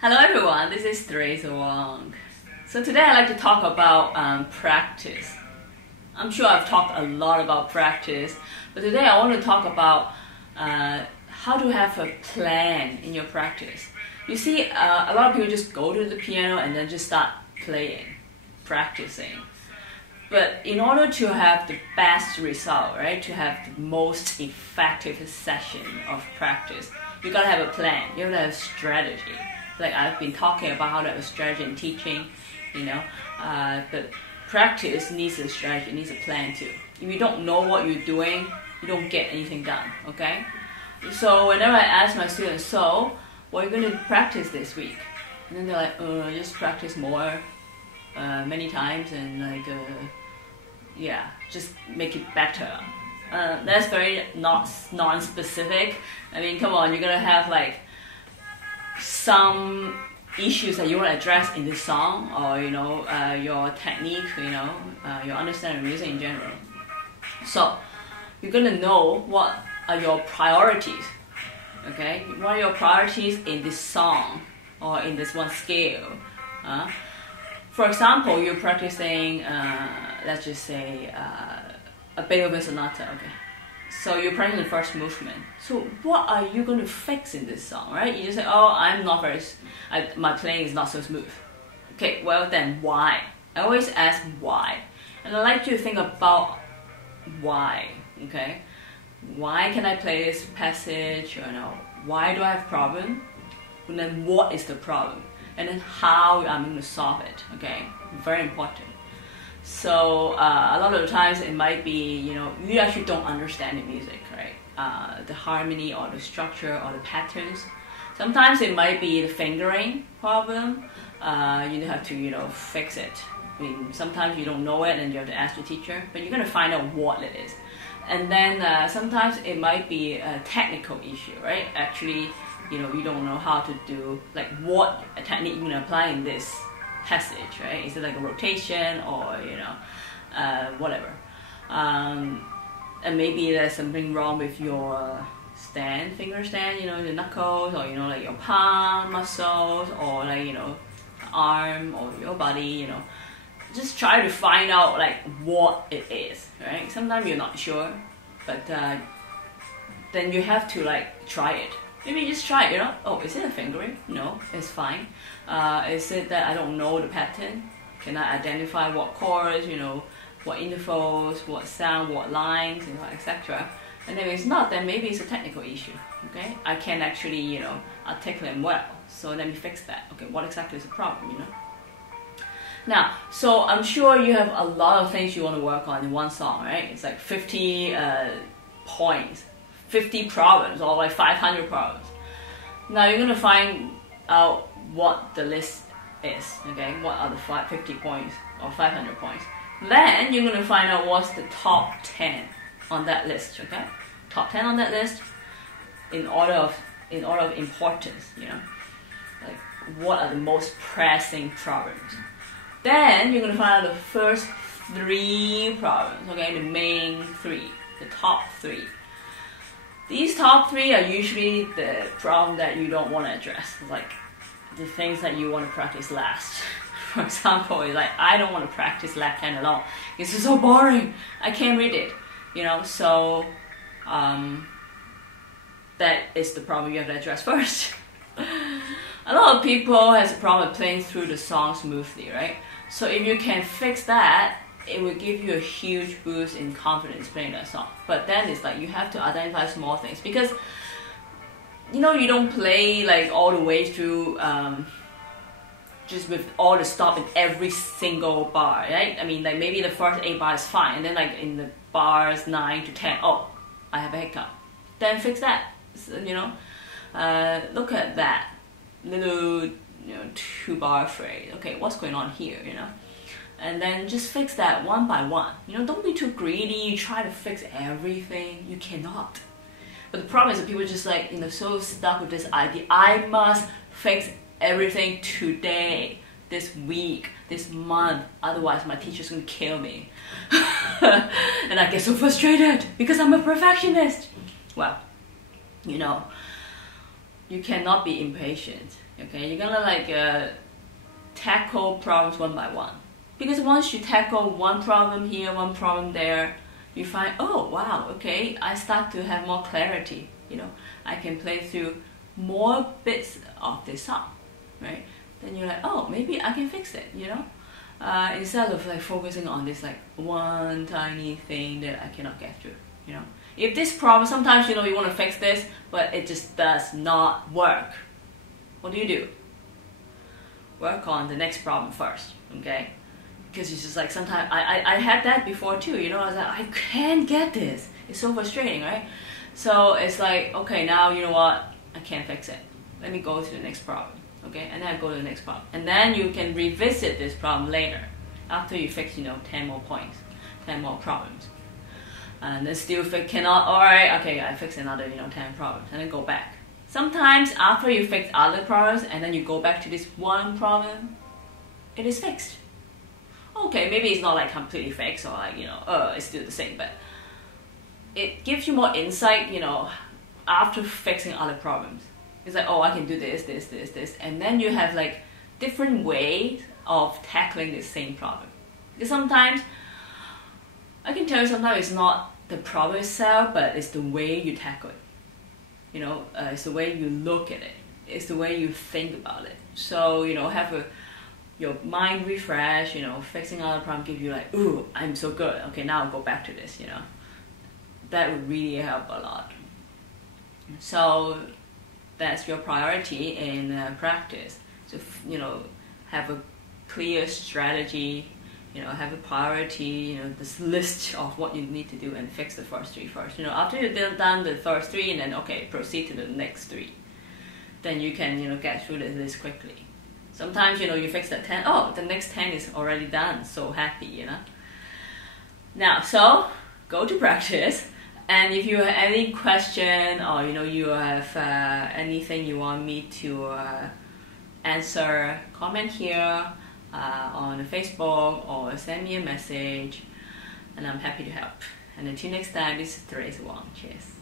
Hello everyone, this is Teresa Wong. So today I'd like to talk about practice. I'm sure I've talked a lot about practice, but today I want to talk about how to have a plan in your practice. You see, a lot of people just go to the piano and then just start playing, practicing. But in order to have the best result, right, to have the most effective session of practice, you gotta have a plan, you gotta have a strategy. Like I've been talking about how to have a strategy in teaching, but practice needs a strategy, needs a plan too. If you don't know what you're doing, you don't get anything done, okay? So whenever I ask my students, so what are you going to practice this week? And then they're like, just practice more, many times, and just make it better. That's very not non-specific. I mean, come on, you're going to have like some issues that you want to address in this song, or your technique, your understanding of music in general. So you're gonna know what are your priorities. Okay, what are your priorities in this song or in this one scale? For example, you're practicing, let's just say, a Beethoven sonata. Okay. So you're practicing the first movement. So what are you going to fix in this song, right? You just say, oh, my playing is not so smooth. Okay, well then why? I always ask why. And I like you to think about why, okay? Why can I play this passage, why do I have a problem? And then what is the problem? And then how I'm going to solve it, okay? Very important. So a lot of the times it might be, you actually don't understand the music, right? The harmony or the structure or the patterns. Sometimes it might be the fingering problem. You have to, fix it. I mean, sometimes you don't know it and you have to ask your teacher, but you're going to find out what it is. And then sometimes it might be a technical issue, right? Actually, you don't know how to do, like what technique you're going to apply in this passage, right? Is it like a rotation or whatever? And maybe there's something wrong with your finger stand, your knuckles, or like your palm muscles, or like arm or your body, Just try to find out like what it is, right? Sometimes you're not sure, but then you have to like try it. Maybe just try it, Oh, is it a fingering? No, it's fine. Is it that I don't know the pattern? Can I identify what chords, what intervals, what sound, what lines, etc. And if it's not, then maybe it's a technical issue, okay? I can actually, articulate well. So let me fix that. Okay, what exactly is the problem, Now, so I'm sure you have a lot of things you want to work on in one song, right? It's like 50 points. 50 problems or like 500 problems. Now you're going to find out what the list is, okay? What are the 50 points or 500 points? Then you're going to find out what's the top 10 on that list, okay? Top 10 on that list in order of importance, Like what are the most pressing problems? Then you're going to find out the first 3 problems, okay? The main 3, the top 3. These top 3 are usually the problem that you don't want to address, like the things that you want to practice last. For example, like I don't want to practice left hand at all. It's just so boring. I can't read it, So that is the problem you have to address first. A lot of people has a problem playing through the song smoothly, right? So if you can fix that, it will give you a huge boost in confidence playing that song. But then it's like you have to identify small things, because you don't play like all the way through just with all the stop in every single bar, right? I mean, like maybe the first 8 bars is fine, and then like in the bars 9 to 10, oh, I have a hiccup. Then fix that. So, look at that little 2-bar phrase. Okay, what's going on here? And then just fix that one by one. Don't be too greedy. You try to fix everything. You cannot. But the problem is that people just like, so stuck with this idea. I must fix everything today, this week, this month. Otherwise, my teacher's gonna kill me. And I get so frustrated because I'm a perfectionist. Well, you cannot be impatient. Okay, you're gonna like tackle problems one by one. Because once you tackle one problem here, one problem there, you find, oh wow, okay, I start to have more clarity. You know, I can play through more bits of this song, right? Then you're like, oh, maybe I can fix it. You know, instead of like focusing on this like one tiny thing that I cannot get through. You know, if this problem, sometimes you know you want to fix this, but it just does not work. What do? Work on the next problem first, okay? Because it's just like sometimes I had that before too. You know, I was like, I can't get this. It's so frustrating, right? So it's like, okay, now you know what? I can't fix it. Let me go to the next problem, okay? And then I go to the next problem, and then you can revisit this problem later after you fix, you know, 10 more points, 10 more problems. And then still cannot, alright, okay, I fix another, you know, 10 problems, and then go back. Sometimes after you fix other problems and then you go back to this one problem, it is fixed. Okay, maybe it's not like completely fixed or like, you know, it's still the same, but it gives you more insight, you know, after fixing other problems. It's like, oh, I can do this, this, this, this, and then you have like different ways of tackling the same problem. Because sometimes, I can tell you sometimes it's not the problem itself, but it's the way you tackle it. You know, it's the way you look at it. It's the way you think about it. So, you know, have your mind refresh, you know, fixing other problem give you like, ooh, I'm so good. Okay, now I'll go back to this, you know. That would really help a lot. So that's your priority in practice. So, you know, have a clear strategy, you know, have a priority, you know, this list of what you need to do and fix the first three first. You know, after you've done the first three and then, okay, proceed to the next three. Then you can, you know, get through the list quickly. Sometimes, you know, you fix that 10, oh, the next 10 is already done, so happy, you know. Now, so, go to practice. And if you have any question or, you know, you have anything you want me to answer, comment here on Facebook or send me a message, and I'm happy to help. And until next time, this is Teresa Wong. Cheers.